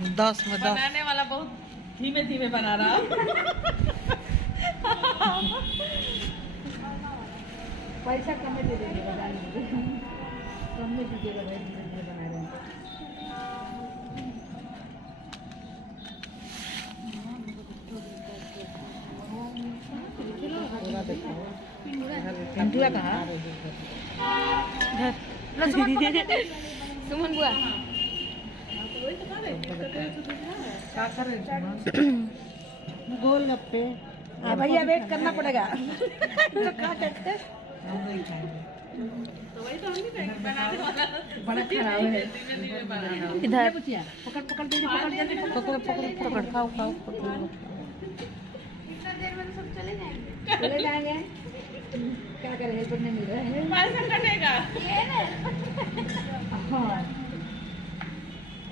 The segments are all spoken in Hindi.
10 में 10। बनाने वाला बहुत धीमे धीमे बना रहा। पैसा कम दे देंगे बनाने में, कम में दीजिएगा भाई, धीरे धीरे बना रहे हैं। पिंटुआ कहाँ? सुमन बुआ गोलगप्पे भैया वेट करना पड़ेगा। तो क्या कहते हैं? तो वही तो हम भी कहेंगे, बनाने वाला बड़ा खराब है। धीमे धीमे बनाना। इधर पूछिए, पकड़ पकड़ दीजिए, पकड़ जल्दी पकड़ पकड़ खाओ खाओ। चले जाएंगे। क्या करें, हेल्पर नहीं मिल रहा है। पैसा कटेगा। हाँ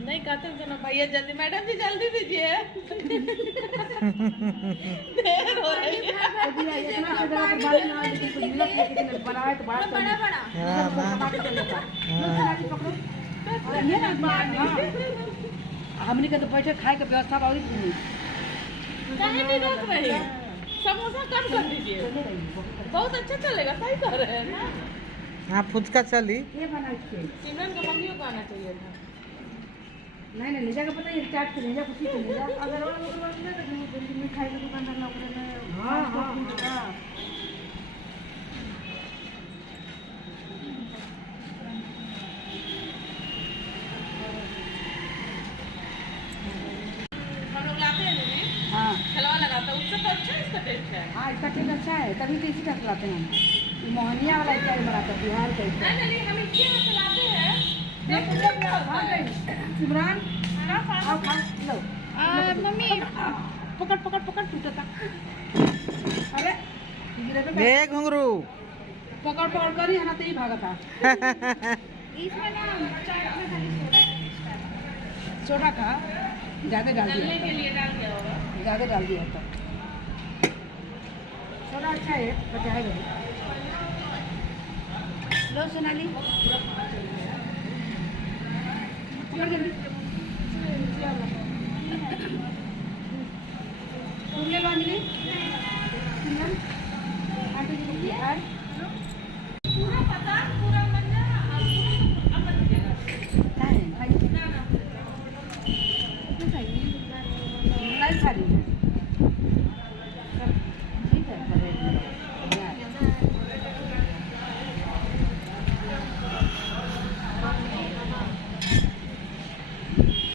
नहीं कहते हैं सुनो भैया जल्दी, मैडम जी जल्दी दीजिए। देर हो रही है। हमने का तो बैठे खाए के व्यवस्था बहुत काहे नहीं रोक रही? समोसा कम कर दीजिए, बहुत अच्छा चलेगा। सही कह रहे हैं ना। हाँ फुचका चली। ये बना के सिमरन को मम्मियों को आना चाहिए था। नहीं नहीं ले जाकर पता है चाट के ले जा, कुछ ले जा। अगर वो लोग बोलते तो दिल्ली में खाई की दुकान डालना पड़ेगा। हां हां हम लोग लाते हैं दीदी, हाँ खलवा लगाता है, उससे तो अच्छा इसका टेस्ट है। हाँ, इसका टेस्ट अच्छा है, तभी तो इसी का खिलाते हैं हम। ये मोहनिया वाला क्या बनाता है, बिहार का इसका। नहीं नहीं, हम इसके यहाँ से लाते हैं। सिमरान आओ खा लो। मम्मी पकड़ पकड़ पकड़ टूटता। अरे गिरे पे ए घुंगरू। पकड़ पकड़ कर ही है ना, तो ही भागा था। इसमें ना चाट में खाली सोडा का ज़्यादा डाल डालने दिया, के लिए डाल दिया होगा। ज़्यादा डाल दिया था। सोडा अच्छा है, बचाएगा। लो सोनाली, पकड़ जल्दी। तुम ले लो अंजलि। सिमरन, आंटी जी को ऐड। पूरा पता पूरा बन जाना, अब बन जाएगा। नहीं, भाई। कितना चाहिए? नहीं खा रही है।